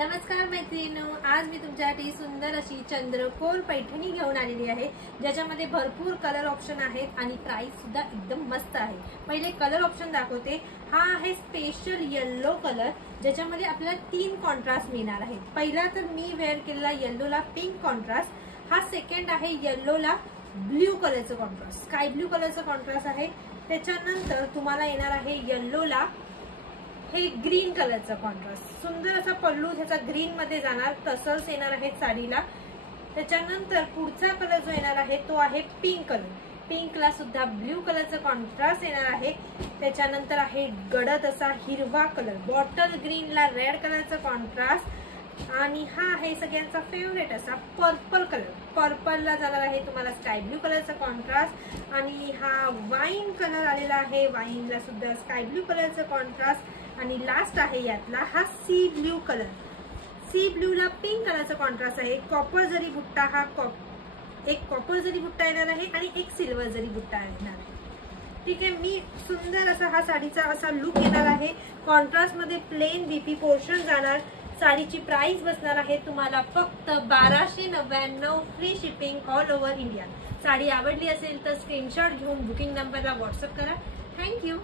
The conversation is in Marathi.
नमस्कार मैत्रिणींनो, आज मी तुमच्यासाठी सुंदर अशी चंद्रकोर पैठणी घेऊन आलेली आहे, ज्याच्यामध्ये भरपूर कलर ऑप्शन आहेत आणि प्राइस सुद्धा एकदम मस्त आहे। पहिले कलर ऑप्शन दाखवते। हा आहे स्पेशल येलो कलर, ज्याच्यामध्ये आपल्याला 3 कॉन्ट्रास्ट मिळणार आहेत। पहिला तर मी वेअर केलेला येल्लोला पिंक कॉन्ट्रास्ट, हा सेकंड आहे येल्लोला ब्ल्यू कलरचा कॉन्ट्रास्ट, स्काय ब्ल्यू कलरचा कॉन्ट्रास्ट आहे। त्याच्यानंतर तुम्हाला येणार आहे येल्लोला हे ग्रीन कलरचा कॉन्ट्रास्ट, सुंदर असा पल्लू ह्याचा ग्रीन मध्ये जाणार, तसंच येणार आहे साडीला। त्याच्यानंतर पुढचा कलर जो येणार आहे तो आहे पिंक कलर, पिंकला सुद्धा ब्ल्यू कलरचा कॉन्ट्रास्ट येणार आहे। त्याच्यानंतर आहे गडद असा हिरवा कलर, बॉटल ग्रीनला रेड कलरचा कॉन्ट्रास्ट, आणि हा आहे सगळ्यांचा फेवरेट असा पर्पल कलर, पर्पलला जाणार आहे तुम्हाला स्काय ब्ल्यू कलरचा कॉन्ट्रास्ट, आणि हा वाईन कलर आलेला आहे, वाईनला सुद्धा स्काय ब्ल्यू कलरचा कॉन्ट्रास्ट, आणि लास्ट आहे यातला हा सी ब्ल्यू कलर, सी ब्ल्यूला पिंक कलरचा कॉन्ट्रास्ट आहे। कॉपर जरी बुट्टा, हा एक कॉपर जरी बुट्टा येणार आहे आणि एक सिल्वर जरी बुट्टा येणार आहे। ठीक आहे, मी सुंदर असा हा साडीचा असा लुक येणार आहे। कॉन्ट्रास्ट मध्ये प्लेन बीपी पोर्शन जाणार। साडीची प्राइस बसणार आहे तुम्हाला फक्त 1299, free shipping all over India. Sari आवडली असेल तर स्क्रीनशॉट घेऊन बुकिंग नंबरला व्हॉट्सअप करा। थँक्यू।